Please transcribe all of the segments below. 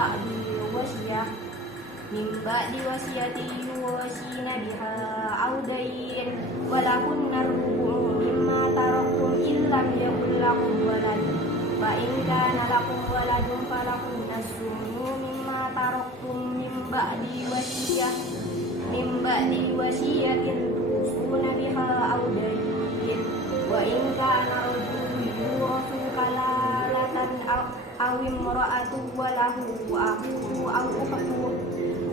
بعد وصية يوصين بها أو دين ولهن الربع مما تركتم إن لم يكن لكم ولد فإن كان لكم ولد فلهن الثمن مما تركتم من بعد وصية توصون بها أو دين وإن كان رجل يورث كلالة أو امرأة وله أخ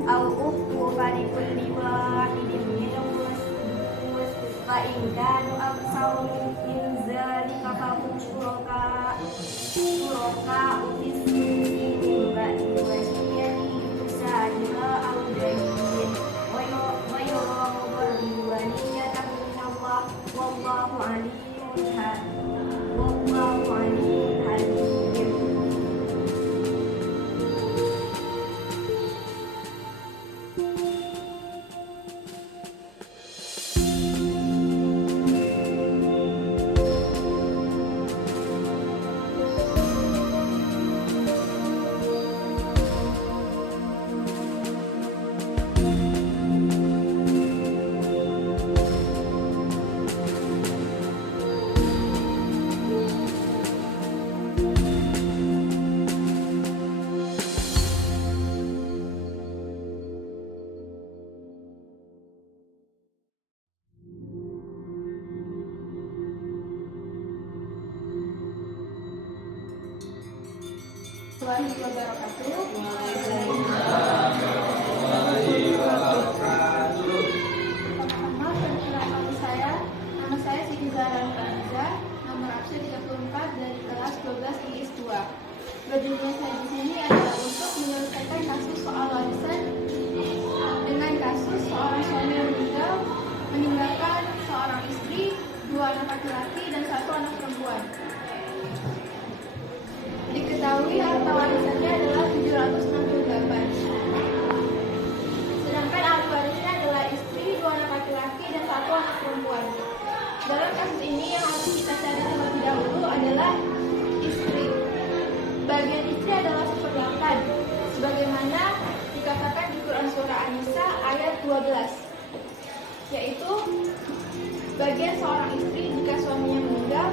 أو أخت فلكل واحد منهم السدس فإن كانوا أكثر من ذلك فهم شركاء في الثلث من بعد وصية يوصى بها أو دين ويرغب الولية من الله والله عليم حليم. Nama saya Siti Zahra Nurhaliza, nomor absen 34 dari kelas 12 IIS 2. Berdirinya saya di sini adalah untuk menyelesaikan kasus soal warisan dengan kasus seorang suami yang meninggalkan seorang istri, 2 anak laki-laki dan 1 anak perempuan. Diketahui harta warisannya adalah 768. Sedangkan ahli warisnya adalah istri, 2 anak laki-laki dan 1 anak perempuan. Dalam kasus ini yang harus kita cari terlebih dahulu adalah istri. Bagian istri adalah 1/8, sebagaimana dikatakan di Quran Surah An-Nisa ayat 12, yaitu bagian seorang istri jika suaminya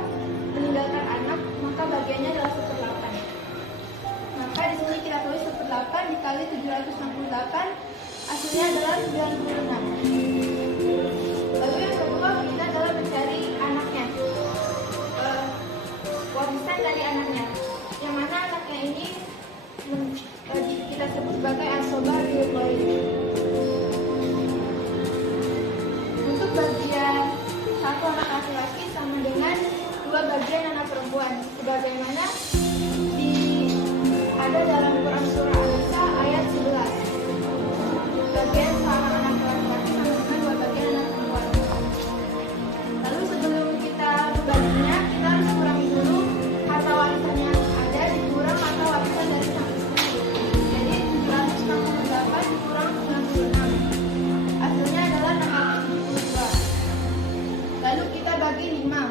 meninggalkan anak, maka bagiannya adalah 1/8. Maka di sini kita tulis 1/8 dikali 768, hasilnya adalah 96. Lalu yang kedua kita adalah mencari anaknya, warisan dari anaknya, yang mana anaknya ini kita sebut sebagai asobar biologis. Untuk bagian 1 anak laki-laki sama dengan 2 bagian anak perempuan, sebagaimana ada dalam Quran Surah An-Nisa ayat 11. Bagian seorang anak laki-laki sama dengan 2 bagian anak perempuan. Lalu sebelum kita membaginya, kita harus kurangi dulu harta warisan yang ada dikurang harta warisan dari sang istri. Jadi 768 dikurang 96. Hasilnya adalah 672. Lalu kita bagi 5.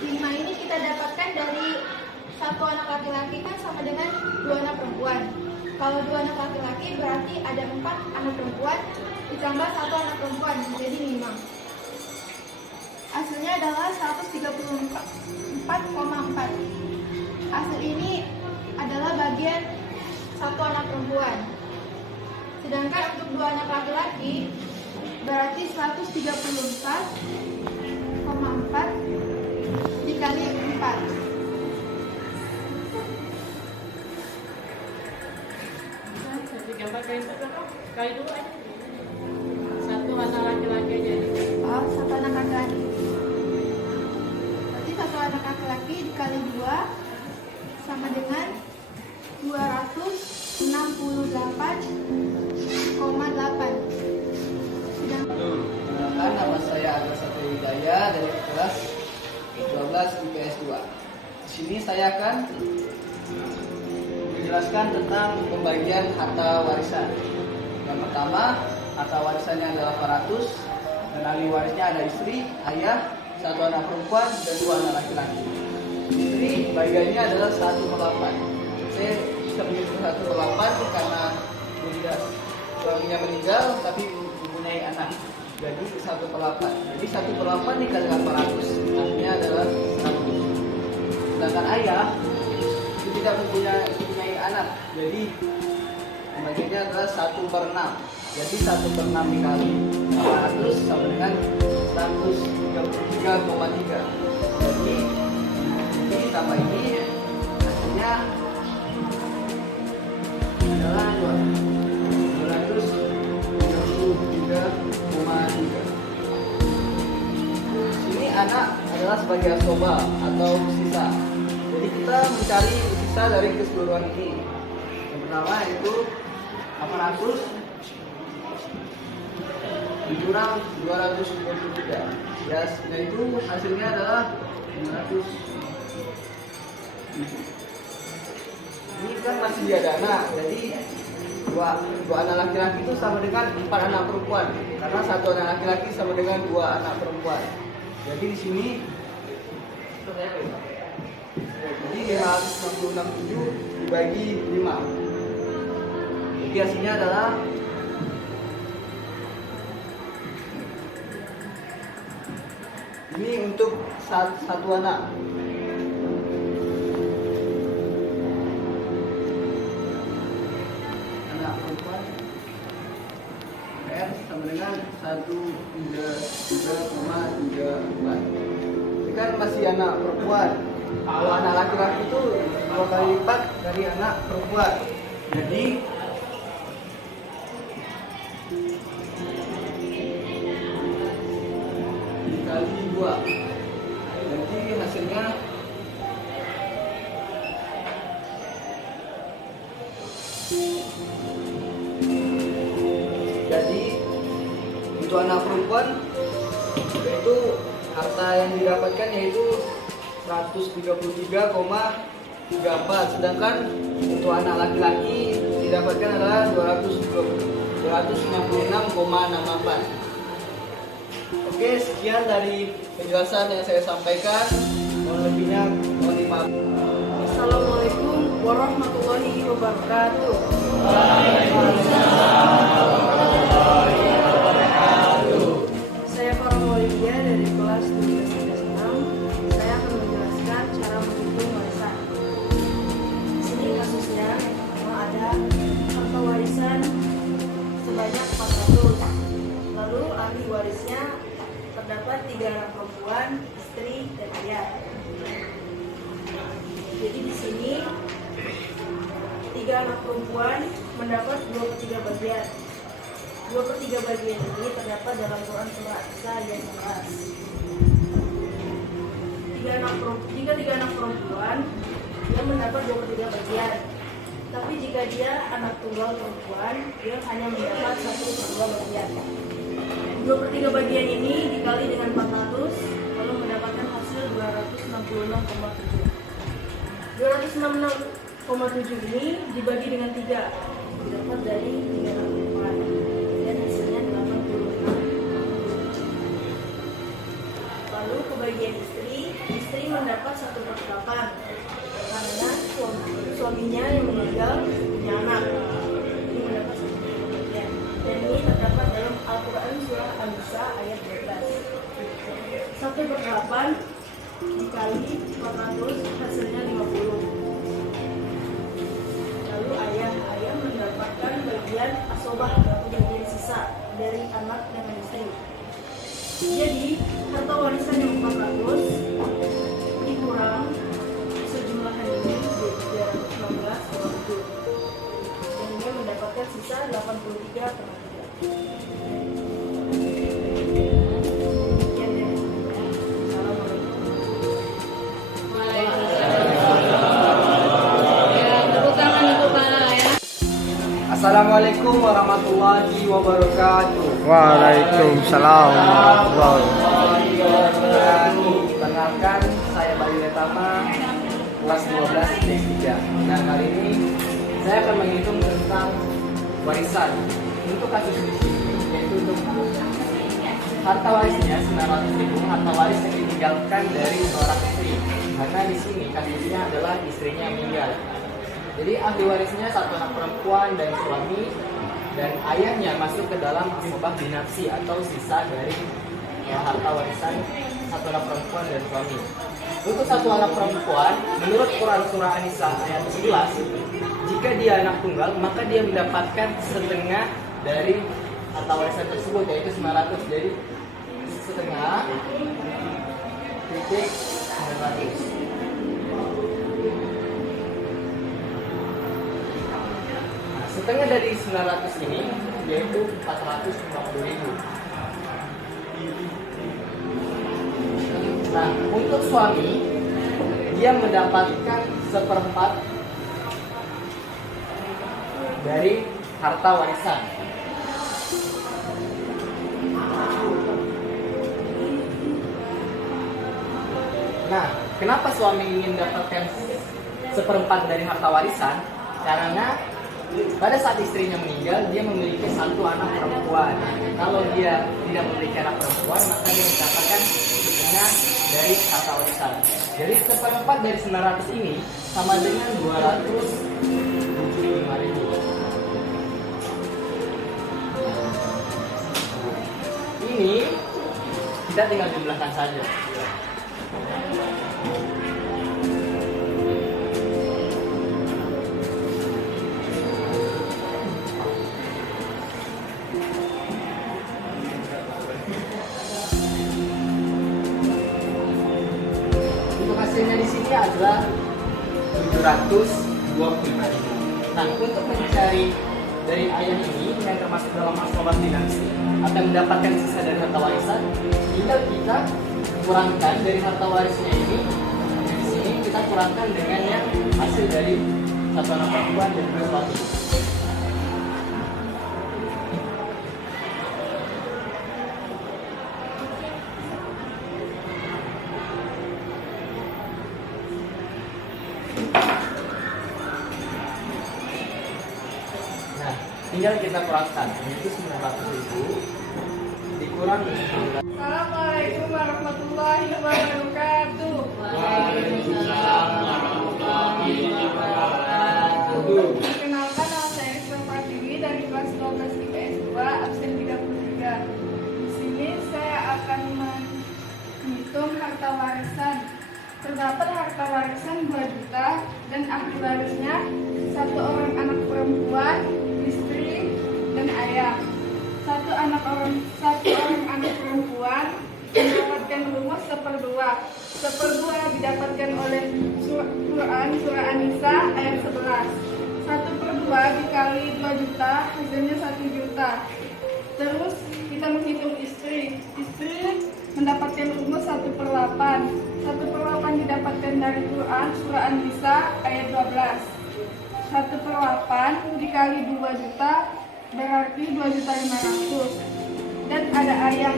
5 ini kita dapatkan dari 1 anak laki-laki kan sama dengan 2 anak perempuan. Kalau 2 anak laki-laki berarti ada 4 anak perempuan ditambah 1 anak perempuan, jadi 5. Hasilnya adalah 134,4. Hasil ini adalah bagian 1 anak perempuan. Sedangkan untuk 2 anak laki-laki berarti 134,4 dikali 4. Gambar kali dulu aja. 1 anak laki-laki aja. Oh, 1 anak laki-laki. Berarti 1 anak laki-laki dikali 2 sama dengan 268,8. Perkenalkan, nama saya Agus Satria Hidayah dari kelas 12 IPS 2. Di sini saya akan menjelaskan tentang pembagian harta warisan. Yang pertama, harta warisannya adalah 400 dan ahli warisnya ada istri, ayah, 1 anak perempuan dan 2 anak laki-laki. Istri bagiannya adalah 1/8. Saya bisa menyebut 1/8 karena dia tidak suaminya meninggal tapi mempunyai anak. Jadi 1/8. Jadi 1/8 dikali 800 artinya adalah 100. Sedangkan ayah itu tidak mempunyai anak. Jadi pembagiannya adalah 1/6. Jadi 1/6 dikali 800 sama dengan 133,3. Jadi ini ditambah ini hasilnya adalah 233,3. Sini anak adalah sebagai asoba atau sisa. Jadi kita mencari sisa dari keseluruhan ini. Yang pertama yaitu 800 dikurang 223. Ya, yaitu hasilnya adalah 500. Ini kan masih ada anak, jadi dua anak laki-laki itu sama dengan 4 anak perempuan, karena 1 anak laki-laki sama dengan 2 anak perempuan. Jadi di sini jadi 566,7 dibagi 5. Jadi hasilnya adalah ini untuk satu anak. Anak perempuan R sama dengan 133,4. Ini kan masih anak perempuan. Kalau anak laki-laki itu 2 kali lipat dari anak perempuan. Jadi dikali 2. Jadi hasilnya untuk anak perempuan itu harta yang didapatkan yaitu 133,34, sedangkan untuk anak laki-laki didapatkan adalah 296,64. Oke, sekian dari penjelasan yang saya sampaikan. Mohon lebihnya mohon dimaafkan. Assalamualaikum warahmatullahi wabarakatuh. Saya Farah Maulidia dari kelas 12-6. Saya akan menjelaskan cara menghitung warisan. Di sini kasusnya yang pertama ada harta warisan sebanyak 400. Lalu ahli warisnya terdapat 3 anak perempuan, istri, dan ayah. Jadi di sini 3 anak perempuan mendapat 2/3 bagian. 2/3 bagian ini terdapat dalam Quran surah An-Nisa ayat 11. Jika 3 anak perempuan dia mendapat 2/3 bagian. Tapi jika dia anak tunggal perempuan, dia hanya mendapat 1/2 bagian. 2/3 bagian ini dikali dengan 400 lalu mendapatkan hasil 266,7. 266,7 ini dibagi dengan 3 didapat dari 3 anak perempuan dan hasilnya 86. Lalu kebagian istri mendapat 1/8 karena suaminya yang meninggal punya anak, ini mendapat 1/8 bagian, dan ini terdapat dalam Al-Quran surah An-Nisa ayat 12. 1/8 dikali 400 hasilnya 50. Lalu ayah mendapatkan bagian asobah atau bagian sisa dari anak dan istri. Jadi harta warisan yang 400 dikurang sejumlah ini 316,7 dan dia mendapatkan sisa 83,3. Assalamualaikum warahmatullahi wabarakatuh. Waalaikumsalam warahmatullahi wabarakatuh. Perkenalkan, saya Bayu Retama, kelas 12 D3. Nah, kali ini saya akan menghitung tentang warisan. Untuk kasus di sini, yaitu untuk harta warisnya 900.000, harta waris yang ditinggalkan dari seorang istri. Karena di sini kasusnya adalah istrinya meninggal. Jadi ahli warisnya satu anak perempuan dan suami, dan ayahnya masuk ke dalam asbab binafsi atau sisa dari harta warisan satu anak perempuan dan suami. Untuk satu anak perempuan, menurut Quran surah An-Nisa ayat 11, jika dia anak tunggal, maka dia mendapatkan setengah dari harta warisan tersebut, yaitu 900. Jadi setengah titik 900. Setengah dari 900 ini yaitu 450.000. Nah, untuk suami dia mendapatkan 1/4 dari harta warisan. Nah, kenapa suami ingin mendapatkan 1/4 dari harta warisan? Karena pada saat istrinya meninggal, dia memiliki satu anak perempuan. Kalau dia tidak memiliki anak perempuan, maka dia mendapatkan setengah dari harta warisan. Jadi 1/4 dari 900 ini sama dengan 275.000. Ini kita tinggal jumlahkan saja. Hasilnya di sini adalah 725.000. Nah, untuk mencari dari ayah ini yang termasuk dalam asbab binafsi akan mendapatkan sisa dari harta warisan, tinggal kita kurangkan dari harta warisnya ini. Di sini kita kurangkan dengan yang hasil dari satu anak perempuan dan dua suami. Tinggal kita kurangkan, yaitu 900.000 dikurang dengan 900. Assalamualaikum warahmatullahi wabarakatuh. Waalaikumsalam warahmatullahi wabarakatuh. Perkenalkan, nama saya Rizka Fatiwi dari kelas 12 IPS 2, absen 33. Di sini saya akan menghitung harta warisan. Terdapat harta warisan 2 juta dan ahli warisnya satu orang anak perempuan, istri, dan ayah. Satu orang anak perempuan mendapatkan rumus 1/2. 1/2 didapatkan oleh Quran surah An-Nisa ayat 11. 1/2 dikali 2 juta hasilnya 1 juta. Terus kita menghitung istri. Istri mendapatkan rumus 1/8. 1/8 didapatkan dari Quran surah An-Nisa ayat 12. 1/8 dikali 2 juta berarti 2.500.000. Dan ada ayah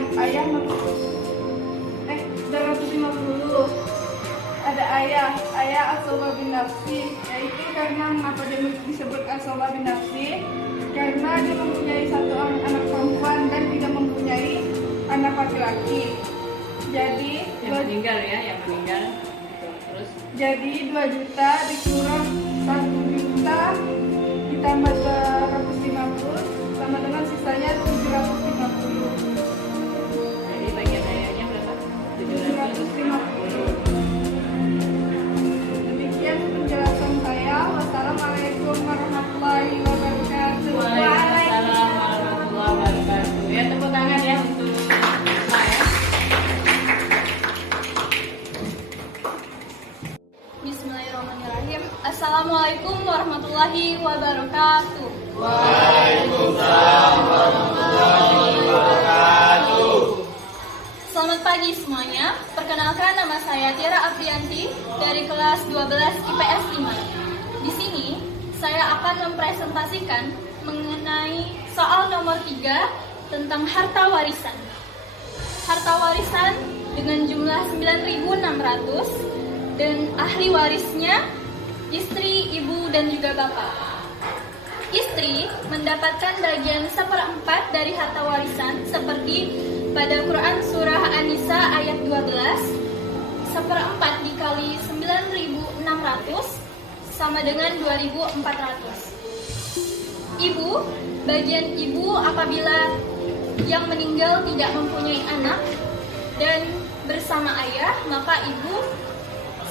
250. Ada ayah asbab binafsi, yaitu karena mengapa dia disebut asbab binafsi? Karena dia mempunyai satu orang anak perempuan dan tidak mempunyai anak laki-laki. Jadi Yang meninggal ya, yang meninggal. Terus jadi 2 juta dikurang 1 juta ditambah 250 sama dengan sisanya 750. jadi bagian ayahnya berapa? 750. 750. Demikian penjelasan saya. Wassalamualaikum warahmatullahi wabarakatuh. Waalaikumsalam warahmatullahi wabarakatuh. Ya, tepuk tangan ya untuk saya. Bismillahirrahmanirrahim. Assalamualaikum warahmatullahi wabarakatuh. Selamat pagi semuanya. Perkenalkan, nama saya Tiara Aprianti dari kelas 12 IPS 5. Di sini saya akan mempresentasikan mengenai soal nomor 3 tentang harta warisan. Harta warisan dengan jumlah 9.600 dan ahli warisnya istri, ibu, dan juga bapak. Istri mendapatkan bagian 1/4 dari harta warisan seperti pada Quran surah An-Nisa ayat 12. 1/4 dikali 9.600 sama dengan 2.400. Ibu, bagian ibu apabila yang meninggal tidak mempunyai anak dan bersama ayah, maka ibu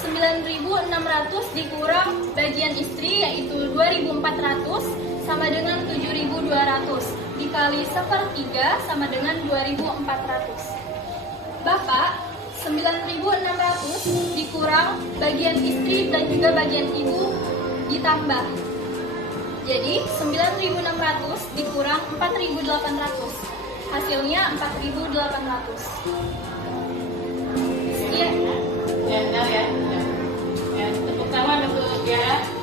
9.600 dikurang bagian istri yaitu 2.400 sama dengan 7.200 dikali 1/3 sama dengan 2.400. Bapak 9.600 dikurang bagian istri dan juga bagian ibu ditambah. Jadi 9.600 dikurang 4.800. Hasilnya 4.800. Sekian. Ya, benar ya. Ya, tepuk tangan untuk Tiara.